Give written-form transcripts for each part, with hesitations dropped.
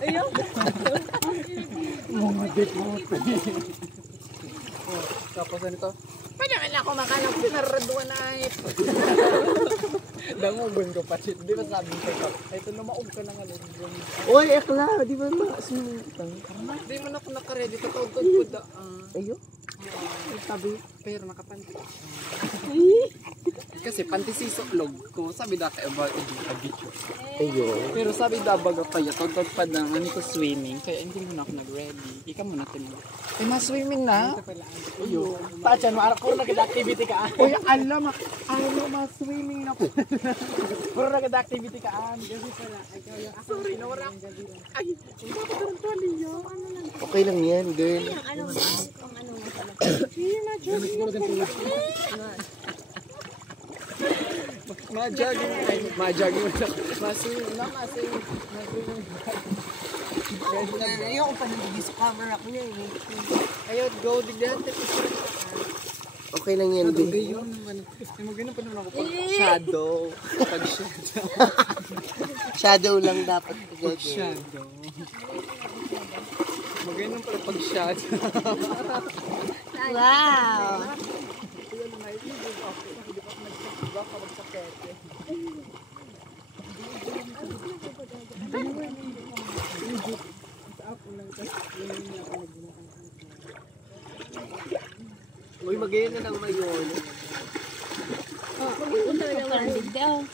Ayaw. Mga dipot. Tapos ano to? Paano ako makalap sinaraduan na ay. Dangugon ko pa shit. Di ba sabi ko ito? Ay, ito lumaog ka na nga. Uy, ekla. Di ba ma-swimming tang? Di man ako nakaredy. Tatawag ko da. Ayo. Sabi. Pero nakapanty. Kasi panty si suklog ko. Sabi da kay about video. Ayo. Pero sabi da baga kaya tawag pa ng ano ko swimming. Kaya hindi mo na ako nag-ready. Ikaw muna tinag. Ay, ma-swimming na. Ayo. Tachan, maarap ko nag-activity ka. Uy, alam ma-swimming na po. Puro nag-activity ka. Gabi pala. Ikaw yung ako. Sorry, nawara. Ay, hindi pa ko tuwali yun. Okay lang yan, girl. Ano na pala. Ma-jogging. Ay, ma-jogging. Ma-swimming na, ma-swimming. Ayoko pa nabigay sa camera ko niya eh. Ayaw, go. Digyan. Okay lang yan, girl. Ayun naman. Ay, maganda pa naman ako pag shadow. Pag shadow. Shadow lang dapat. Pag shadow. Maganda pala pag shadow. Wow. Uy, magayon na lang mayon. Kung talaga malamig daw.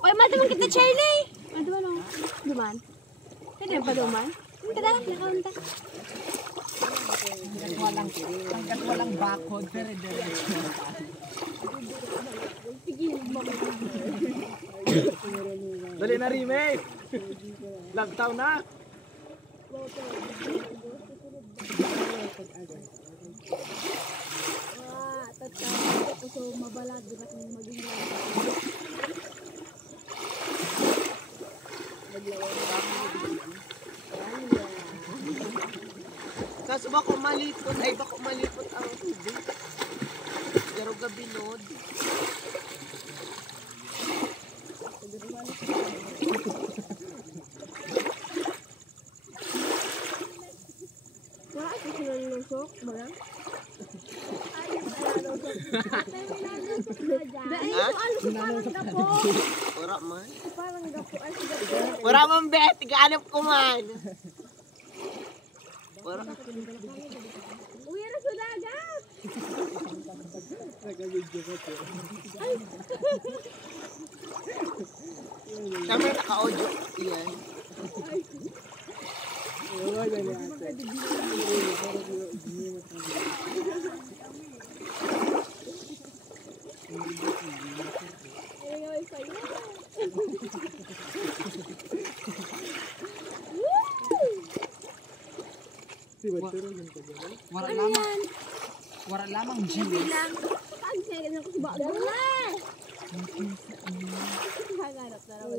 Uy, madaman kita, Charlie! Madaman o. Duman? Pwede na pa duman? Tara, nakaunta. Hanggat walang bakod, pero diretso. Dali na, remake! Lagtaw na! So, mabalag, di ba kung maging Kaso bako malipot, ay bako malipot ang tubig. Pero gabi nod. wala, kasi nalusok, baga? Dahil ito, alos parang gapo. Wala man. Parang gapo, ay si gapo. Wala man bet, tigaanap ko man. Wala. Uwi na sa dagat! Kami naka-audio. Yan. Ay, sa'yo. Wala lamang jeans. Ang saya na ko sa bago. Haganap na naman.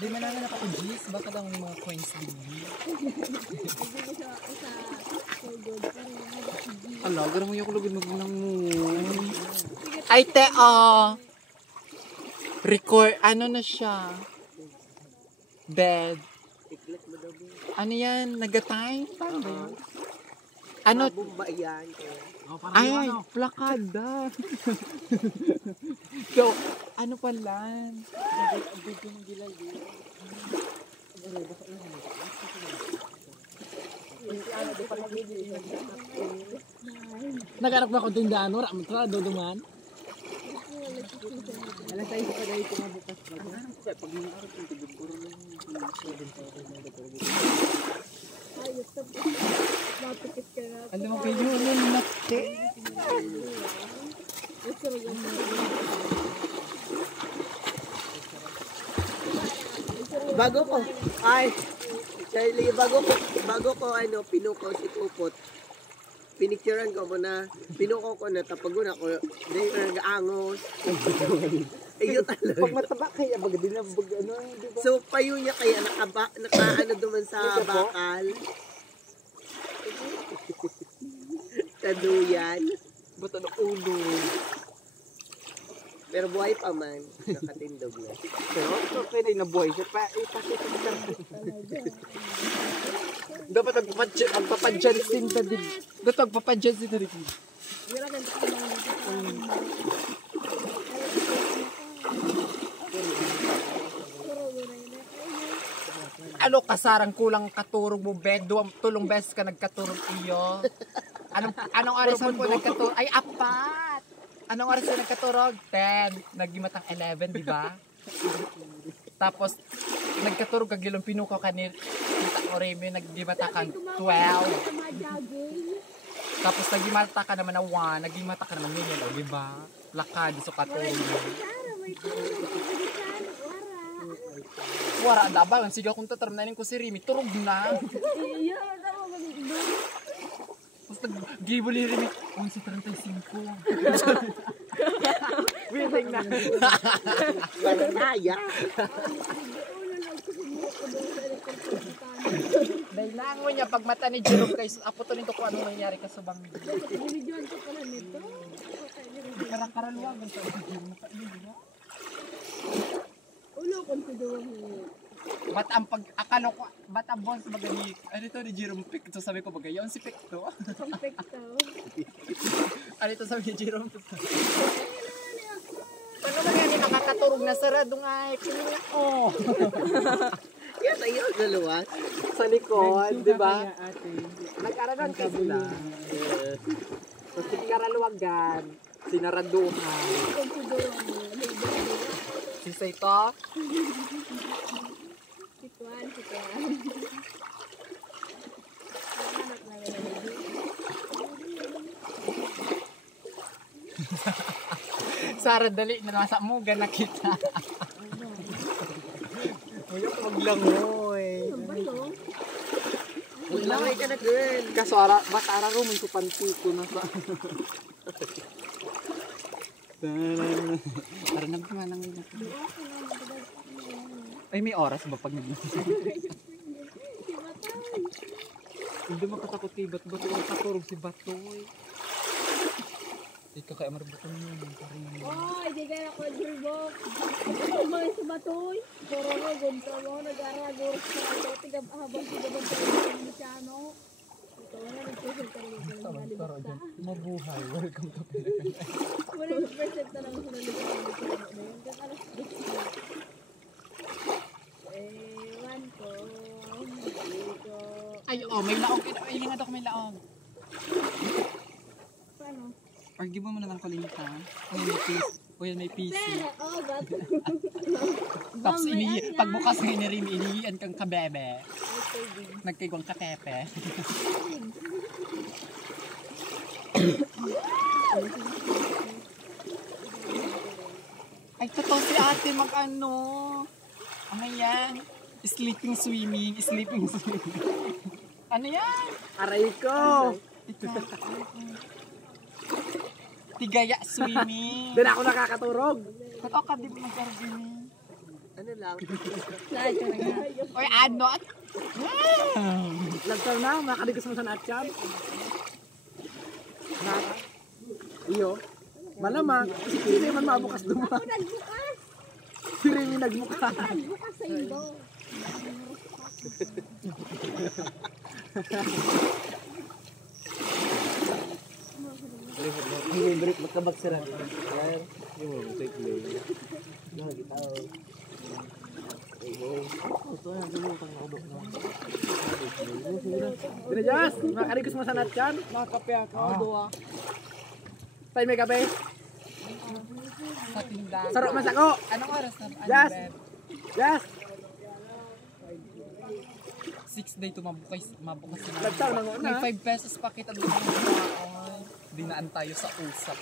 Di man naman ako jeans, baka daw may mga coins din. Ala, gano'n mo yung kulugin mo ng moon. Ay, te, record, ano na siya? Bed. Ano yan? Nagatay? Paano ba yun? Ano? Bumba yan. Ay, plakada. So, ano pala? Nagarap na ko tindahan, wala mo tra, duduman. Alas 6 pa dahil bukas pa. Pag nangarap yung tubig, puro lang yung alam mo kayo, ano nakte? Bago ko, ay, Charlie, bago ko, ano, pinuko si Kupot. Pinicturean ko muna, pinuko ko na, tapago na ko, dahil nag-aangos. Ayun talaga. Pag mataba kaya, baga din na, ano, di ba? So, payo niya kaya, naka-ano duman sa bakal. Kaduyan. Ba't ano ulo? Pero buhay pa man. Nakatindog na. Pero okay na nabuhay siya. Dapat magpapadyansin na din. Dapat magpapadyansin na din. Ano kasarang kulang katurog mo bed? Tulong beses ka nagkaturog iyo. Anong orasan po nagkaturog? Ay, apat! Anong oras ka nagkaturog? 10. Nagimatang 11, di ba? Tapos, nagkaturog kagilong pinukaw kanil. Kita ko rin, nagimata kang 12. Tapos, nagimata ka naman na 1. Nagimata ka naman million, di ba? Lakad, so katurog mo. Wara, daba. Sige akong tatarananin ko si Rimi. Turog na. Tapos nag-gibuli Rimi. 11:35. Willing na. Balanaya. Dahil lango niya, pag mata ni Jerome kayo, aputunin ko kung anong nangyari ka sa bangin. Binidyoan ko pala nito. Karang-karaluwag. Ang sabi ko, Jerome, makainin. Ulo kung sigawan mo. Ba't ang akala ko, ba't ang boss magani, ano ito ni Jerome Picto, sabi ko bagay, yun si Picto. Perfecto. Ano ito sabi ni Jerome Picto? Paano ba yan, nakakaturog na sarado nga, piling ako. Yan ayun, dalawa. Sa likod, di ba? Nag-aralan ka sila. Tapos karaluwagan, sinaraduhan. Kung sigawan mo. Sisa ito, Sikuan. Anak na yan. Sara, dali na nasa muga na kita. Uyok maglangoy. Ang bato. Langay ka na, girl. Kaso baka araw mo sa pantiko na sa... Para nagpamanang yun. Ay, may oras ba pag nag-isip? Hindi makatakot kay Bato. Ang katurog si Batoy. Ikaw kaya marabutan mo yun. Oy, di kaya ako dirbok. Ano ba sa batoy? Puro mo, gunto mo, nag-aragor sa ato. Habang tigabang sa Luciano. Ito na, nag-present ka rin. Mabuhay. Welcome to Pilipinas. 100% na lang sa Luciano. Hanggang alas 10. Ewan ko. Dito. Ay, oh, may laog. Ay, lingad ako may laog. Paano? Or give mo na lang kulintan. Ay, may piece. O yan, may piece. Pero, oh, ba't? Tapos pagbukas ng inirim, inihian kang kabebe. Nagkigwang kapepe. Ay, totoo si ate mag-ano. Ano yan? Sleeping swimming. Ano yan? Aray ko. Tigaya swimming. Doon ako nakakaturog. Totoo ka, di ba mag-gardening? Ano lang? Lahat ka na nga. Oy, ano? Lagtar na, makakaligos mo sa natchan. Iyo. Malamang, si Kiri man mabukas duma. Ako nagbukas. Si Remy nagbukas. Nagbukas sa indo. Break magkabagsaran. Yan. Yung take play. Nah, kita. Dire Jas, makaligos mo sa natchan. Makape ako, doa. Tay may kape. Sa tindahan. Sarok man sako. Anong oras na? Yes. Jas, 6 day to mabukas na. lagtar na May una. 5 pesos pa kita doon. Dinaan tayo sa usap.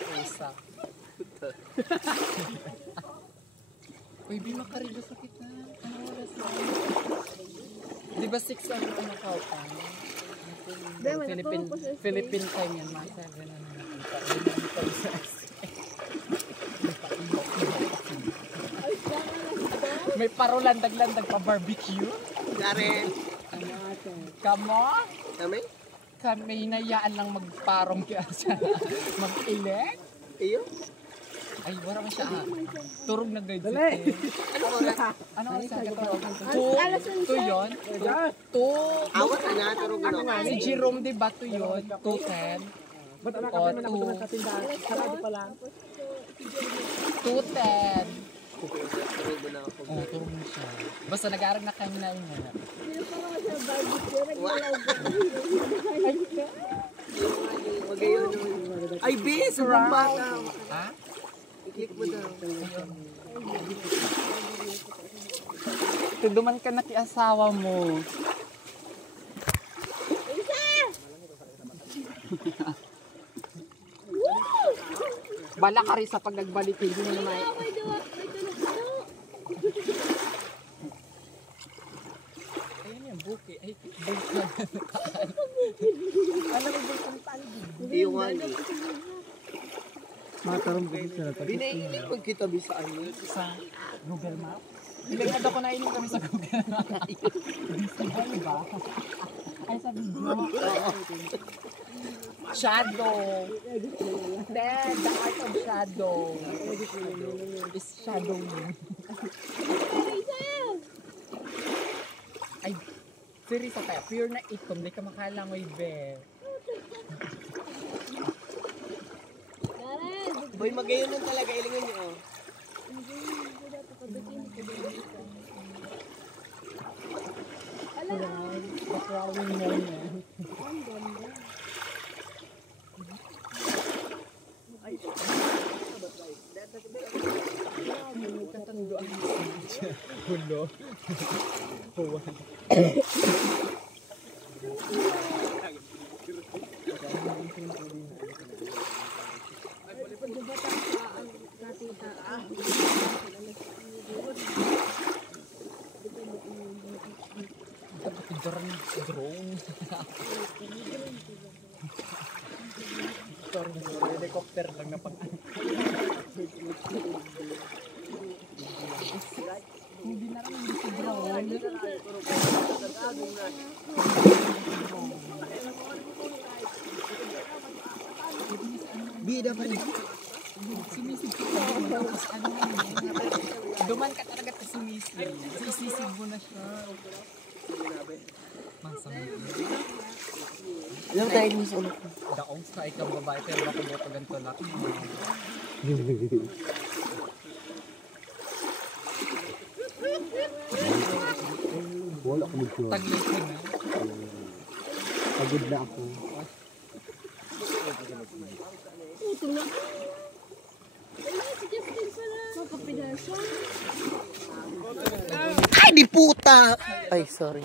Uy, Bi, makarigo sa kita. Anong oras na? Di ba 6 ano ka pa? Philippine time yan, mga 7 na nakita. May parulandag-landag pa barbecue. Karen. Come on! Kami? kami nayaan lang magparong kaya siya. Mag-elect. Iyo? Ay, wala man siya turog na guide. Ano oras na katurog? Two yun? Two. Awat na turog na. Si Jerome, di ba to yun? 2:10. Ba't anak ka naman ako doon sa tindahan? Sarado pa lang. 2:10. Turog na ako. Oo, turog na siya. Basta nag-arag na kami na yun. Sino pa naman siya barbecue? Naglalawag. Magayon. Ay, bis! Sobrang bata. Ha? I-click mo daw. Tuduman ka na asawa mo. Bala ka rin sa pag nagbalik, hindi mo naman. May tulog. Ayan yung buki. Ay, buki. Ano mo buki ang talbi? Iwan eh. Matarong ko siya. Binaili pag kita bisaan mo. Sa Google Maps? Ilang nga daw ko nainom kami sa Google Maps. Ay ba? Ay sa video. Shadow. Then, the art of shadow. Is shadowing. Ay, serious tayo. Pure na itom. Di ka makalangoy, be. Boy, magayon lang talaga. Ilingan niyo. Oh. The crowning moment. Katanduan. Hulo. Huwan. Drone. Helicopter lang na pang hindi na rin si drone. Bida pa rin. Sumisig ko. Duman ka talaga sa sumisig. Sisisig mo na siya. Masang Ilang tayo mo sa ulo ko? daong sa ikaw babae pero baka boto ganito lang. Wala ko mag-sure. Taglit ko na. Pagod na ako. Puto na. Wala, si Justin pala. Mapapidasa. Ay, di puta! Ay, sorry.